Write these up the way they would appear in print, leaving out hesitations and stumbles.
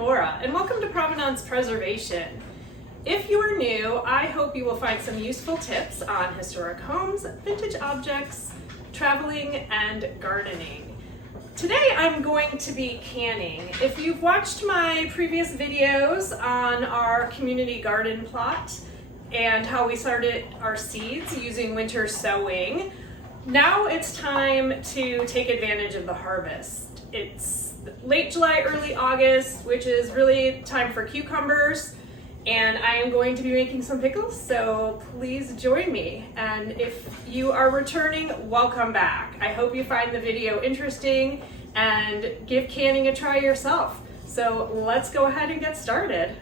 Laura, and welcome to Provenance Preservation. If you are new, I hope you will find some useful tips on historic homes, vintage objects, traveling, and gardening. Today I'm going to be canning. If you've watched my previous videos on our community garden plot and how we started our seeds using winter sowing, now it's time to take advantage of the harvest. It's late July, early August, which is really time for cucumbers, and I am going to be making some pickles, so please join me. And if you are returning, welcome back. I hope you find the video interesting and give canning a try yourself. So let's go ahead and get started.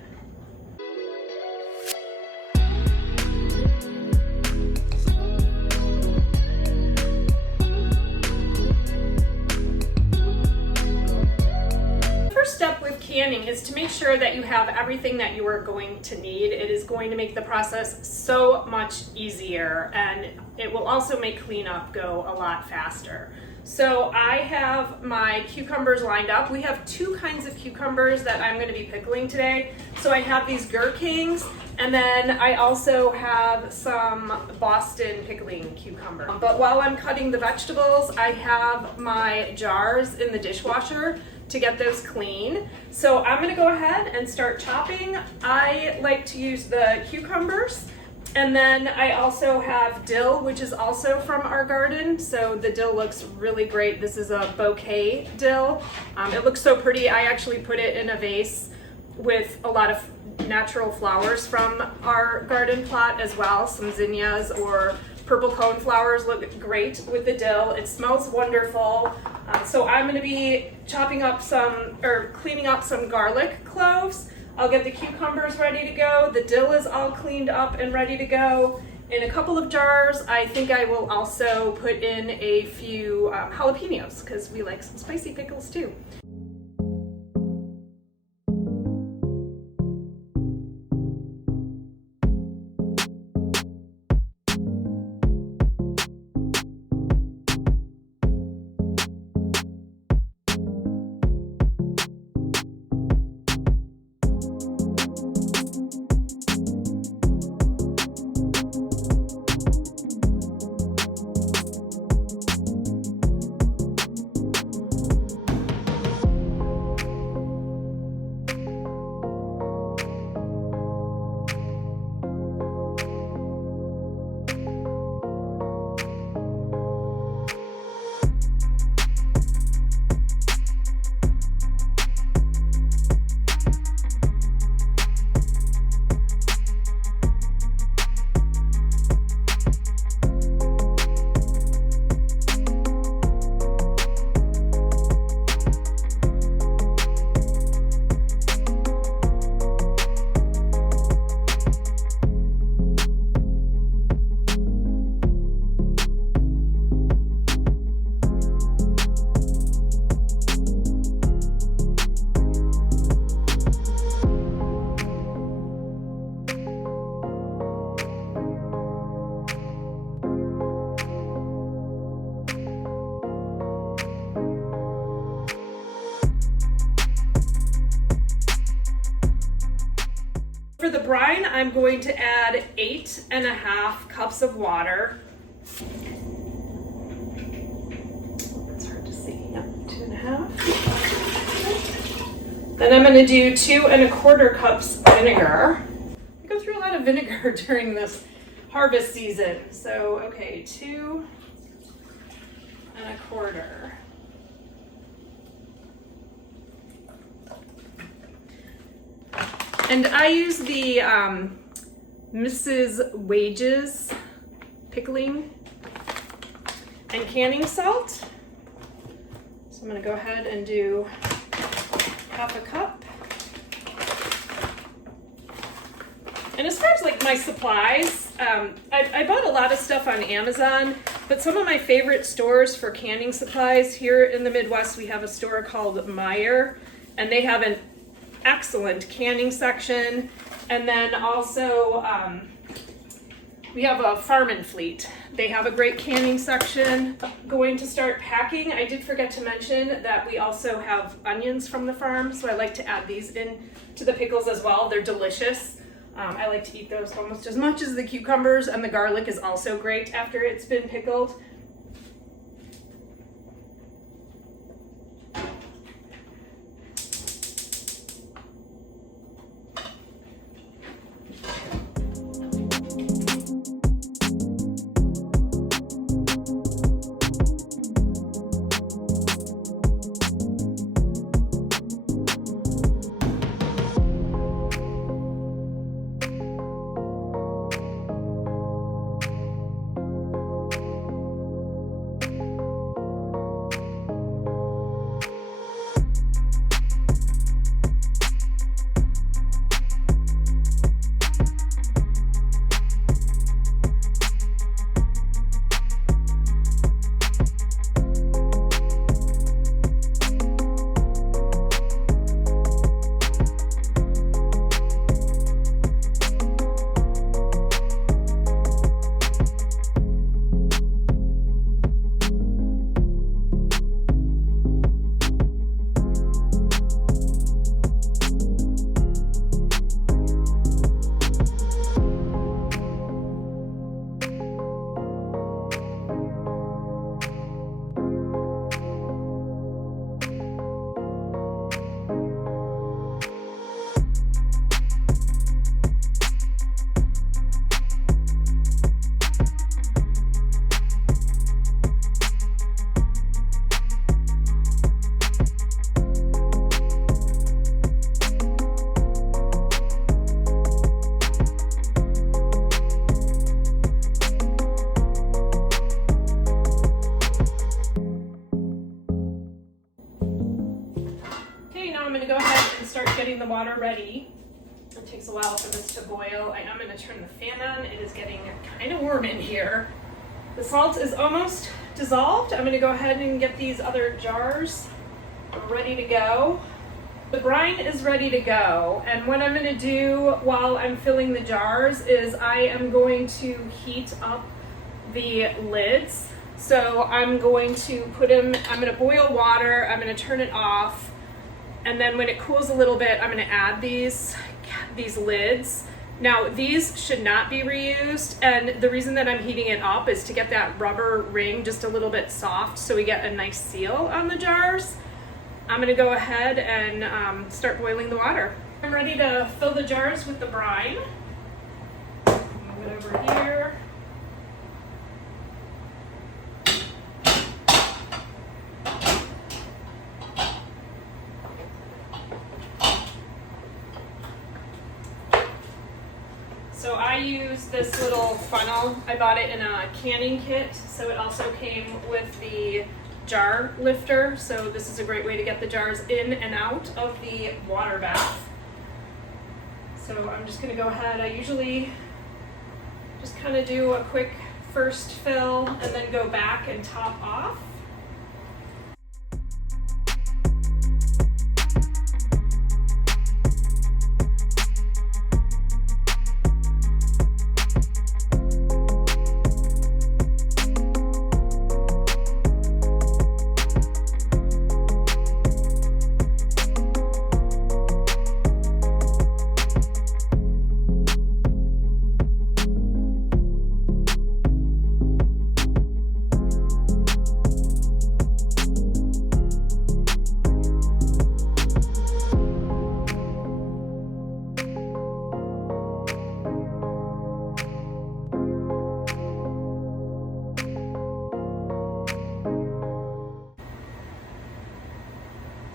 Step with canning is to make sure that you have everything that you are going to need. It is going to make the process so much easier, and it will also make cleanup go a lot faster. So I have my cucumbers lined up. We have two kinds of cucumbers that I'm going to be pickling today. So I have these gherkins, and then I also have some Boston pickling cucumber. But while I'm cutting the vegetables, I have my jars in the dishwasher to get those clean. So I'm gonna go ahead and start chopping. I like to use the cucumbers, and then I also have dill, which is also from our garden. So the dill looks really great. This is a bouquet dill. It looks so pretty. I actually put it in a vase with a lot of natural flowers from our garden plot as well. Some zinnias or purple cone flowers look great with the dill. It smells wonderful. So I'm going to be chopping up cleaning up some garlic cloves. I'll get the cucumbers ready to go. The dill is all cleaned up and ready to go. In a couple of jars, I think I will also put in a few jalapenos because we like some spicy pickles too. For the brine, I'm going to add 8.5 cups of water. It's hard to see. Yep, 2.5. Then I'm going to do 2.25 cups vinegar. I go through a lot of vinegar during this harvest season. So, okay, 2.25. And I use the Mrs. Wages pickling and canning salt. So I'm going to go ahead and do 1/2 cup. And as far as like my supplies, I bought a lot of stuff on Amazon, but some of my favorite stores for canning supplies here in the Midwest, we have a store called Meyer, and they have an excellent canning section. And then also We have a Farm and Fleet. They have a great canning section. Going to start packing. I did forget to mention that we also have onions from the farm, so I like to add these in to the pickles as well. They're delicious. I like to eat those almost as much as the cucumbers, and the garlic is also great after it's been pickled. I'm going to go ahead and start getting the water ready. It takes a while for this to boil. I am going to turn the fan on. It is getting kind of warm in here. The salt is almost dissolved. I'm going to go ahead and get these other jars ready to go. The brine is ready to go, and what I'm going to do while I'm filling the jars is I am going to heat up the lids. So I'm going to put them, I'm going to boil water, I'm going to turn it off, and then when it cools a little bit, I'm going to add these lids. Now these should not be reused, and the reason that I'm heating it up is to get that rubber ring just a little bit soft so we get a nice seal on the jars. I'm going to go ahead and start boiling the water. I'm ready to fill the jars with the brine. Move it over here. So I use this little funnel. I bought it in a canning kit, so it also came with the jar lifter. So this is a great way to get the jars in and out of the water bath. So I'm just going to go ahead. I usually just kind of do a quick first fill and then go back and top off.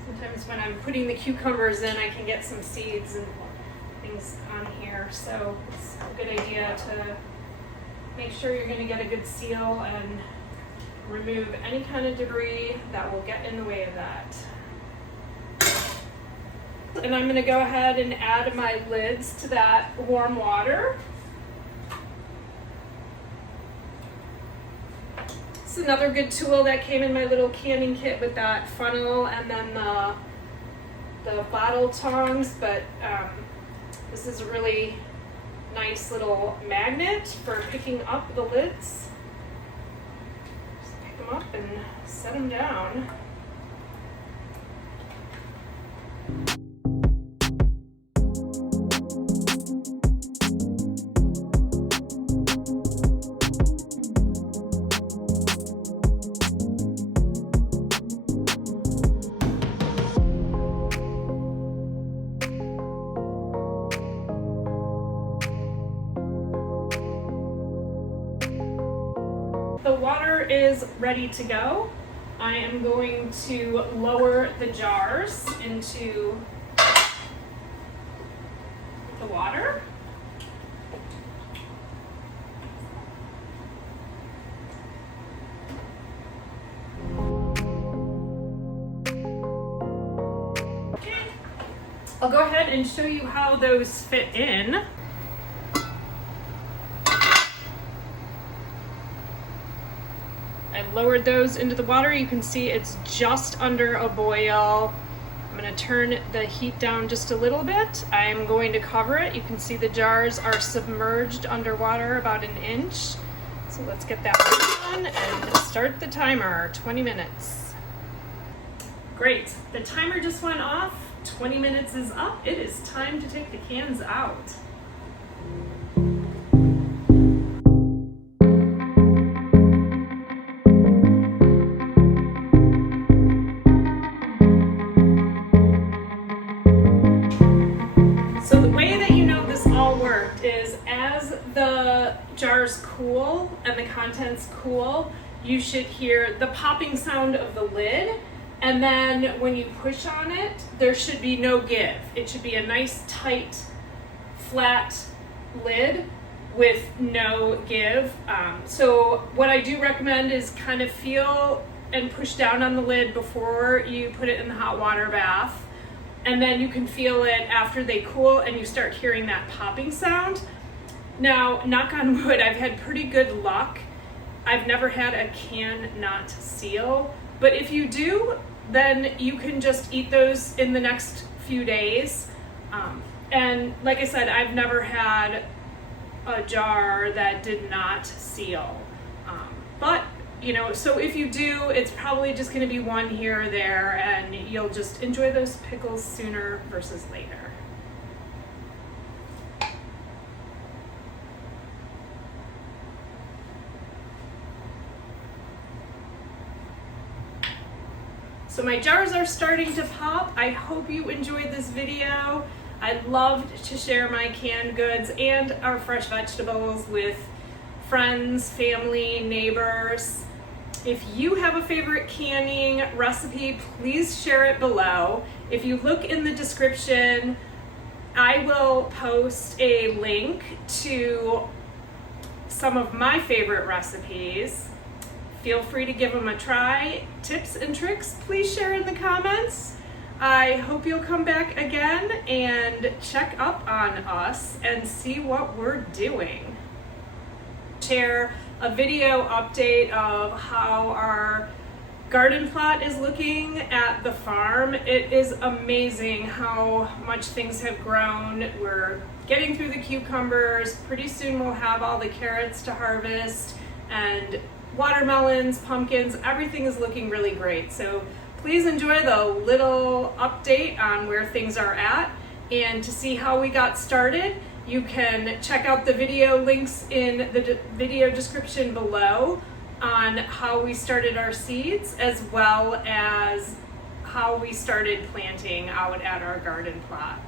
Sometimes when I'm putting the cucumbers in, I can get some seeds and things on here, so it's a good idea to make sure you're going to get a good seal and remove any kind of debris that will get in the way of that. And I'm going to go ahead and add my lids to that warm water. It's another good tool that came in my little canning kit with that funnel and then the bottle tongs, but this is really nice little magnet for picking up the lids. Just pick them up and set them down. The water is ready to go. I am going to lower the jars into the water. Okay. I'll go ahead and show you how those fit in. I've lowered those into the water. You can see it's just under a boil. I'm going to turn the heat down just a little bit. I'm going to cover it. You can see the jars are submerged underwater about 1 inch. So let's get that on and start the timer, 20 minutes. Great, the timer just went off. 20 minutes is up. It is time to take the cans out. Is as the jars cool and the contents cool, you should hear the popping sound of the lid, and then when you push on it, there should be no give. It should be a nice tight flat lid with no give. So what I do recommend is kind of feel and push down on the lid before you put it in the hot water bath. And then you can feel it after they cool and you start hearing that popping sound. Now, knock on wood, I've had pretty good luck. I've never had a can not seal, but if you do, then you can just eat those in the next few days. And like I said, I've never had a jar that did not seal. But you know, so if you do, it's probably just going to be one here or there, and you'll just enjoy those pickles sooner versus later. So my jars are starting to pop. I hope you enjoyed this video. I'd love to share my canned goods and our fresh vegetables with friends, family, neighbors. If you have a favorite canning recipe, please share it below. If you look in the description, I will post a link to some of my favorite recipes. Feel free to give them a try. Tips and tricks, please share in the comments. I hope you'll come back again and check up on us and see what we're doing. Share a video update of how our garden plot is looking at the farm. It is amazing how much things have grown. We're getting through the cucumbers. Pretty soon we'll have all the carrots to harvest, and watermelons, pumpkins, everything is looking really great. So please enjoy the little update on where things are at, and to see how we got started, you can check out the video links in the video description below on how we started our seeds, as well as how we started planting out at our garden plot.